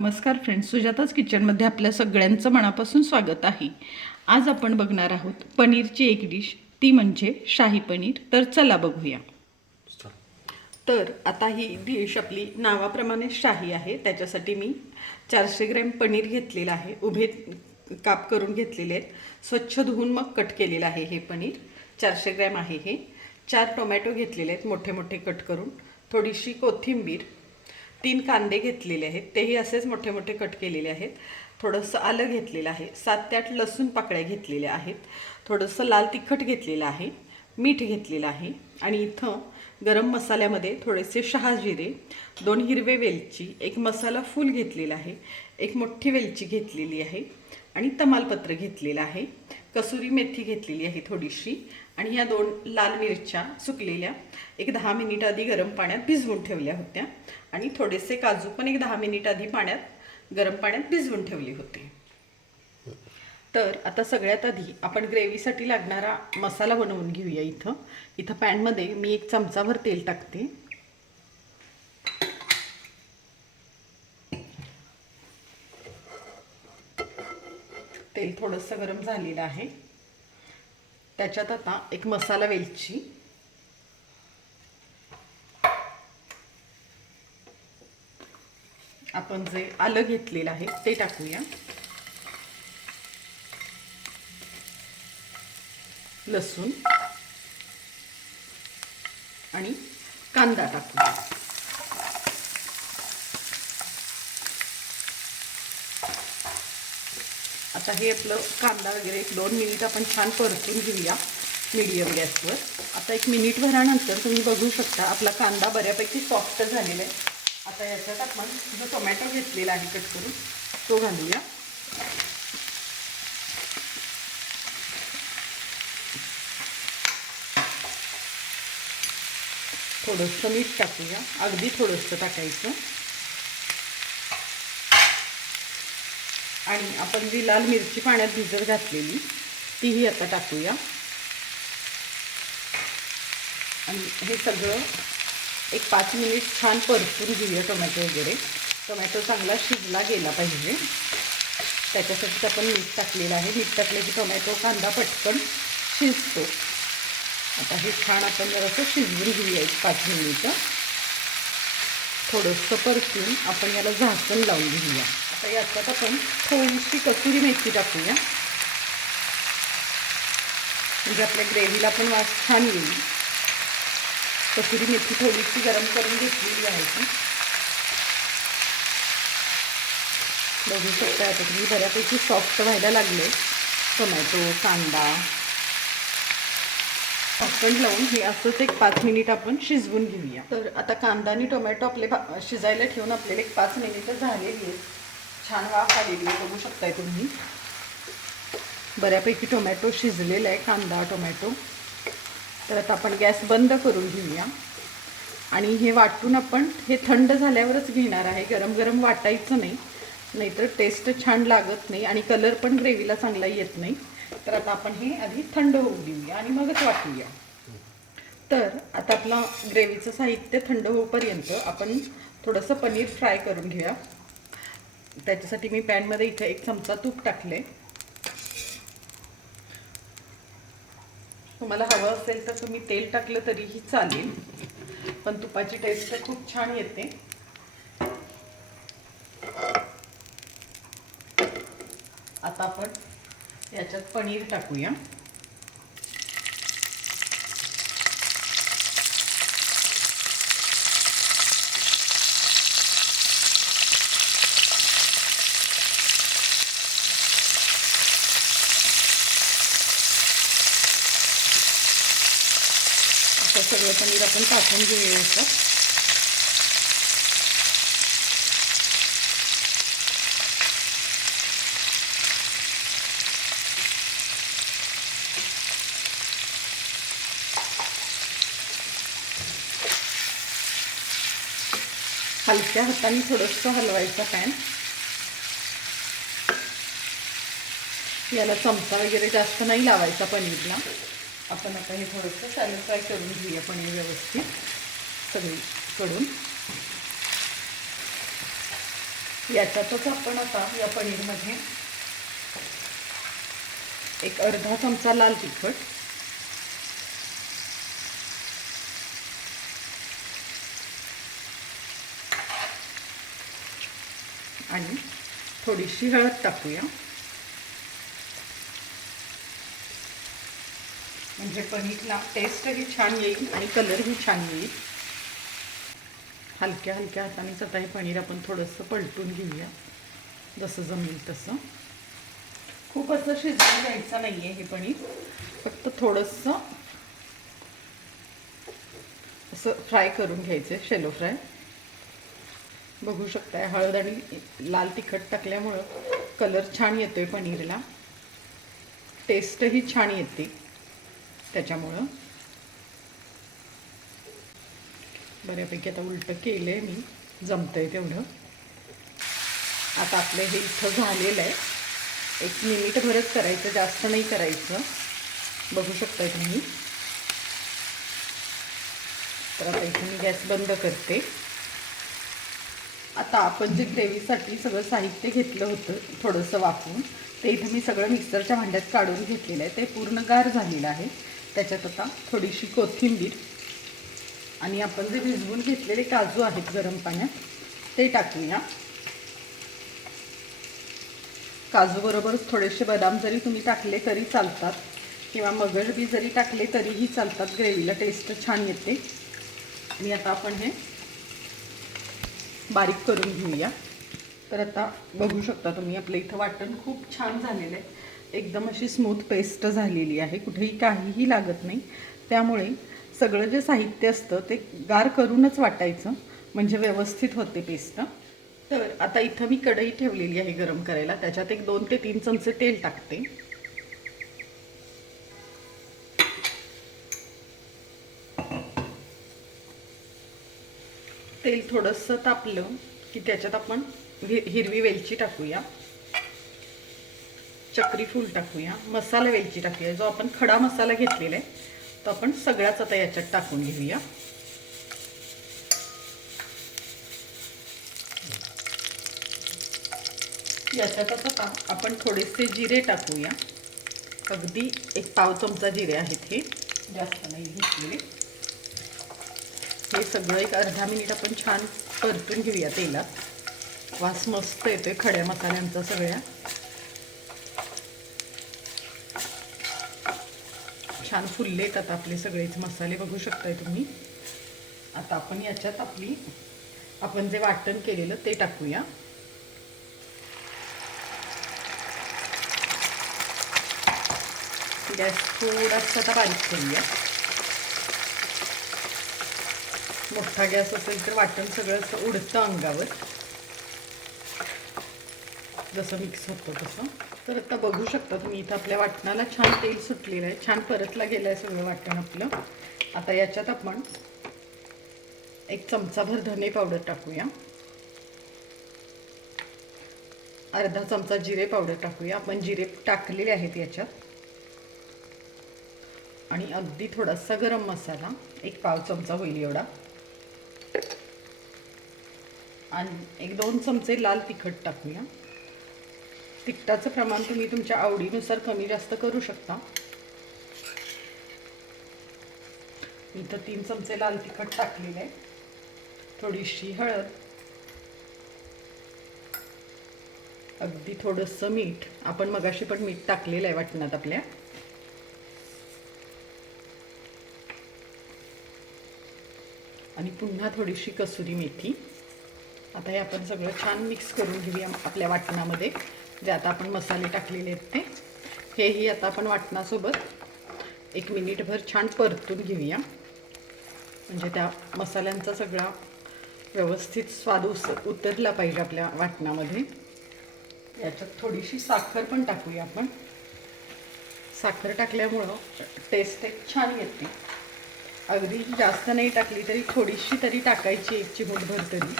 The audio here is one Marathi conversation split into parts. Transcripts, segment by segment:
नमस्कार फ्रेंड्स सुजाताच किचनमध्ये आपल्या सगळ्यांचं मनापासून स्वागत आहे. आज आपण बघणार आहोत पनीरची एक डिश ती म्हणजे शाही पनीर. तर चला बघूया. तर आता ही डिश आपली नावाप्रमाणे शाही आहे. त्याच्यासाठी मी चारशे ग्रॅम पनीर घेतलेलं आहे. उभे काप करून घेतलेले आहेत. स्वच्छ धुवून मग कट केलेलं आहे हे पनीर. चारशे ग्रॅम आहे हे. चार टोमॅटो घेतलेले आहेत. मोठे मोठे कट करून. थोडीशी कोथिंबीर. तीन कांदे घेतलेले आहेत. तेही असेच मोठे मोठे कट केलेले आहेत. थोडंसं आलं घेतलेलं आहे. सात ते आठ लसूण पाकळ्या घेतलेल्या आहेत. थोडंसं लाल तिखट घेतलेलं आहे. मीठ घेतलेलं आहे. आणि इथं गरम मसाल्यामध्ये थोडेसे शहाजिरे दोन हिरवे वेलची एक मसाला फूल घेतलेला आहे एक मोठी वेलची घेतलेली आहे आणि तमालपत्र घेतलेलं आहे. कसुरी मेथी घेतलेली आहे थोडीशी आणि ह्या दोन लाल मिरच्या सुकलेल्या एक दहा मिनिट आधी गरम पाण्यात भिजवून ठेवल्या होत्या आणि थोडेसे काजू पण एक दहा मिनिट आधी पाण्यात गरम पाण्यात भिजवून ठेवले होते. तर आता सगळ्यात आधी आपण ग्रेव्हीसाठी लागणारा मसाला बनवून घेऊया इथं. इथं पॅनमध्ये मी एक चमचाभर तेल टाकते. तेल थोडंसं गरम झालेलं आहे. त्याच्यात आता एक मसाला वेलची. आपण जे आलं घेतलेलं आहे ते टाकूया. लसूण. आणि कांदा टाकूया. आता हे आपलं कांदा वगैरे एक दोन मिनिट आपण छान परतून घेऊया मीडियम गॅसवर आता एक मिनिट भरानंतर तुम्ही बघू शकता आपला कांदा बऱ्यापैकी सॉफ्ट झालेला आहे. आता याच्यात आपण जो टोमॅटो घेतलेला आहे कट करून तो घालूया. थोडंसं मीठ टाकूया. अगदी थोडंसं टाकायचं. आणि आपण जी लाल मिरची पाण्यात भिजत घातलेली तीही आता टाकूया. आणि हे सगळं एक पाच मिनिट छान परतून घेऊया टोमॅटो वगैरे. टोमॅटो चांगला शिजला गेला पाहिजे. त्याच्यासाठी आपण मीठ टाकलेलं आहे. मीठ टाकलं की टोमॅटो कांदा पटकन शिजतो. आता हे छान आपण जरासं शिजवून घेऊया एक पाच मिनिटं. थोडंसं परतून आपण याला झाकण लावून घेऊया. आता याच्यात आपण थोडीशी कसुरी मेथी टाकूया. म्हणजे आपल्या ग्रेव्हीला पण वास छान येईल. कसुरी मेथी थोडीशी गरम करून घेतलेली आहे ती. बघू शकता आता तुम्ही बऱ्यापैकी सॉफ्ट व्हायला लागले. टोमॅटो कांदा. झाकण लावून हे असंच एक पाच मिनिट आपण शिजवून घेऊया. तर आता कांदा आणि टोमॅटो आपले शिजायला ठेवून आपल्याला एक पाच मिनिटं झालेली आहेत. छान वाफ आलेली आहे बघू शकताय तुम्ही. बऱ्यापैकी टोमॅटो शिजलेला आहे कांदा टोमॅटो. तर आता आपण गॅस बंद करून घेऊया. आणि हे वाटून आपण हे थंड झाल्यावरच घेणार आहे गरम गरम वाटायचं नाही. नाहीतर टेस्ट छान लागत नाही आणि कलर पण ग्रेव्हीला चांगला येत नाही. तर आता आपण हे आधी थंड होऊ देऊया आणि मगच वाटूया. तर आता आपला ग्रेव्हीचं साहित्य थंड होऊपर्यंत आपण थोडंसं पनीर फ्राय करून घेऊया. त्याच्यासाठी मी पॅनमध्ये इथे एक चमचा तूप टाकले. तुम्हाला हवं असेल तर तुम्ही तेल टाकलं तरीही चालेल पण तुपाची टेस्ट खूप छान येते. आता आपण याच्यात पनीर टाकूया. सगळं पनीर आपण टाकून घेऊ याच्यात हलक्या हाताने थोडंसं हलवायचं पॅन याला चमचा वगैरे जास्त नाही लावायचा पनीरला. आपण आता हे थोडंसं सॅलड फ्राय करून घेऊया पनीर व्यवस्थित सगळीकडून. याच्यातच आपण आता या पनीरमध्ये एक अर्धा चमचा लाल तिखट आणि थोडीशी हळद टाकूया. म्हणजे पनीरला टेस्टही छान येईल आणि कलरही छान येईल. हलक्या हलक्या हातानेच आता हे पनीर आपण थोडंसं पलटून घेऊया. जसं जमेल तसं. खूप असं शिजवून द्यायचं नाही आहे हे पनीर. फक्त थोडंसं असं फ्राय करून घ्यायचं आहे शेलो फ्राय बघू शकताय हळद आणि लाल तिखट टाकल्यामुळं कलर छान येतोय पनीरला. टेस्टही छान येते. त्याच्यामुळं. बऱ्यापैकी आता उलटं केलं आहे मी जमतं आहे तेवढं. आता आपलं हे इथं झालेलं आहे. एक मिनिटभरच करायचं जास्त नाही करायचं. बघू शकताय तुम्ही. तर आता इथं मी गॅस बंद करते. आता आपण जे ग्रेव्हीसाठी सगळं साहित्य घेतलं होतं थोडंसं वापरून ते इथं मी सगळं मिक्सरच्या भांड्यात काढून घेतलेलं आहे. ते पूर्ण गार झालेलं आहे. त्याच्यात आता थोडीशी कोथिंबीर आणि आपण जे भिजवून घेतलेले काजू आहेत गरम पाण्यात ते टाकूया. काजूबरोबर थोडेसे बदाम जरी तुम्ही टाकले तरी चालतात किंवा मगज बी जरी टाकले तरीही चालतात ग्रेव्हीला टेस्ट छान येते. आणि आता आपण हे बारीक करून घेऊया. तर आता बघू शकता तुम्ही आपलं इथं वाटण खूप छान झालेलं आहे. एकदम अशी स्मूथ पेस्ट झालेली आहे. कुठेही काहीही लागत नाही. त्यामुळे सगळं जे साहित्य असतं ते गार करूनच वाटायचं. म्हणजे व्यवस्थित होते पेस्ट. तर आता इथं मी कढई ठेवलेली आहे गरम करायला. त्याच्यात एक दोन ते तीन चमचे तेल टाकते. तेल थोडंसं तापलं की त्याच्यात आपण हिरवी वेलची टाकूया. चक्री फूल टाकूया. मसाला वेलची टाकूया. जो आपण खडा मसाला घेतलेला आहे तो आपण सगळ्याच आता याच्यात टाकून घेऊया. याच्यात आता आपण थोडेसे जिरे टाकूया. अगदी एक पाव चमचा जिरे आहेत हे. जास्त नाही घेतलेले. हे सगळं एक अर्धा मिनिट आपण छान परतून घेऊया तेलात. वास मस्त येतोय खड्या मसाल्यांचा सगळ्या. छान फुललेत आता आपले सगळेच मसाले बघू शकताय तुम्ही. आता आपण याच्यात आपली आपण जे वाटण केलेलं ते टाकूया. गॅस थोडासा आता बारीक करूया. मोठा गॅस असेल तर वाटण सगळं असं उडतं अंगावर. जसं मिक्स होतं तसं. तर आता बघू शकता तुम्ही इथं आपल्या वाटणाला छान तेल सुटलेलं आहे. छान परतला गेलं आहे सगळं वाटण आपलं. आता याच्यात आपण एक चमचाभर धने पावडर टाकूया. अर्धा चमचा जिरे पावडर टाकूया. आपण जिरे टाकलेले आहेत याच्यात. आणि अगदी थोडासा गरम मसाला एक पाव चमचा होईल एवढा. आणि एक दोन चमचे लाल तिखट टाकूया. तिखटाचं प्रमाण तुम्ही तुमच्या आवडीनुसार कमी जास्त करू शकता. इथं तीन चमचे लाल तिखट टाकलेले आहे थोडीशी हळद. अगदी थोडंसं मीठ. आपण मगाशी पण मीठ टाकलेलं आहे वाटणात आपल्या. आणि पुन्हा थोडीशी कसुरी मेथी. आता हे आपण सगळं छान मिक्स करून घेऊया आपल्या वाटणामध्ये. जे आता आपण मसाले टाकलेले आहेत ते हेही आता आपण वाटणासोबत एक मिनिटभर छान परतून घेऊया. म्हणजे त्या मसाल्यांचा सगळा व्यवस्थित स्वाद उस उतरला पाहिजे आपल्या वाटणामध्ये. याच्यात थोडीशी साखर पण टाकूया आपण. साखर टाकल्यामुळं टेस्ट एक छान येते. अगदी जास्त नाही टाकली तरी थोडीशी तरी टाकायची एक चिमूटभर तरी.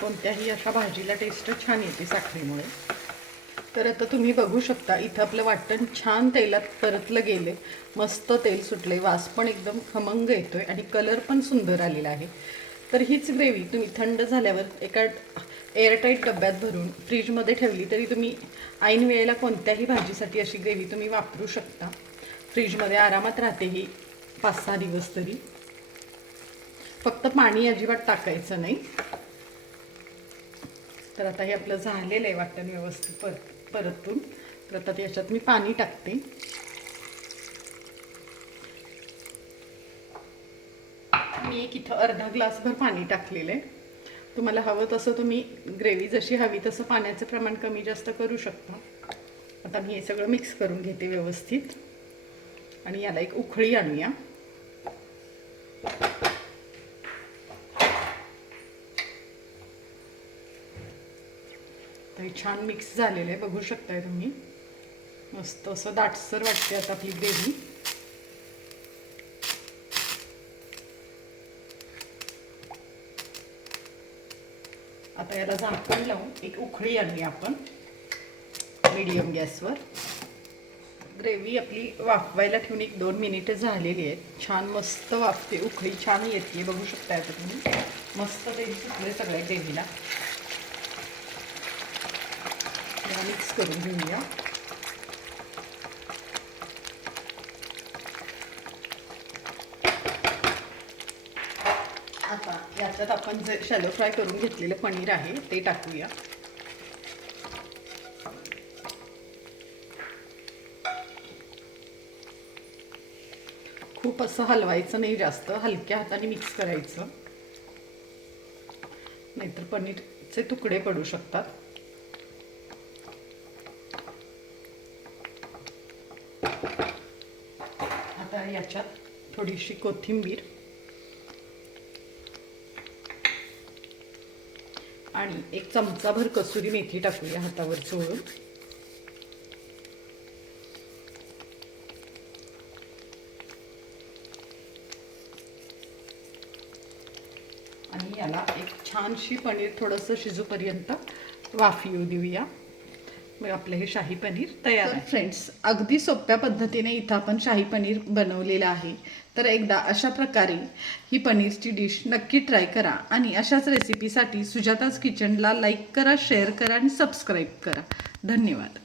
कोणत्याही अशा भाजीला टेस्ट छान येते साखरेमुळे. तर आता तुम्ही बघू शकता इथं आपलं वाटण छान तेलात परतलं गेले मस्त तेल सुटले वास पण एकदम खमंग येतो आहे आणि कलर पण सुंदर आलेला आहे. तर हीच ग्रेव्ही तुम्ही थंड झाल्यावर एका एअरटाईट डब्यात भरून फ्रीजमध्ये ठेवली तरी तुम्ही ऐन वेळेला कोणत्याही भाजीसाठी अशी ग्रेव्ही तुम्ही वापरू शकता. फ्रीजमध्ये आरामात राहते ही पाच सहा दिवस तरी. फक्त पाणी अजिबात टाकायचं नाही. तर आता हे आपलं झालेलं आहे वाटण व्यवस्थित पर परतून. तर आता याच्यात मी पाणी टाकते. मी एक इथं अर्धा ग्लासभर पाणी टाकलेलं आहे. तुम्हाला हवं तसं तुम्ही ग्रेव्ही जशी हवी तसं पाण्याचं प्रमाण कमी जास्त करू शकता. आता मी हे सगळं मिक्स करून घेते व्यवस्थित. आणि याला एक उखळी आणूया. हे छान मिक्स झालेलं आहे. बघू शकताय तुम्ही. मस्त असं दाटसर वाटते आता आपली ग्रेव्ही आता याला झाकण लावून एक उखळी आणली आपण. मिडियम गॅसवर ग्रेव्ही आपली वाफवायला ठेवून एक दोन मिनिटं झालेली आहेत. छान मस्त वाफते. उखळी छान येते. बघू शकता आता तुम्ही. मस्त तेल सुटले सगळ्या ग्रेव्हीला याला मिक्स करून घेऊया आता याच्यात आपण जे शॅलो फ्राय करून घेतलेलं पनीर आहे ते टाकूया खूप असं हलवायचं नाही जास्त हलक्या हाताने मिक्स करायचं नाहीतर पनीरचे तुकडे पडू शकतात आता याच्यात थोडीशी कोथिंबीर आणि एक चमचाभर कसुरी मेथी टाकूया हातावर चोळून. आणि याला एक छानशी पनीर थोडंसं शिजूपर्यंत वाफ येऊ देऊया. मग आपलं हे शाही पनीर तयार आहे. फ्रेंड्स अगदी सोप्या पद्धतीने इथं आपण शाही पनीर बनवलेलं आहे. तर एकदा अशा प्रकारे ही पनीरची डिश नक्की ट्राय करा आणि अशाच रेसिपीसाठी सुजाताज किचनला लाईक करा शेअर करा आणि सबस्क्राईब करा. धन्यवाद.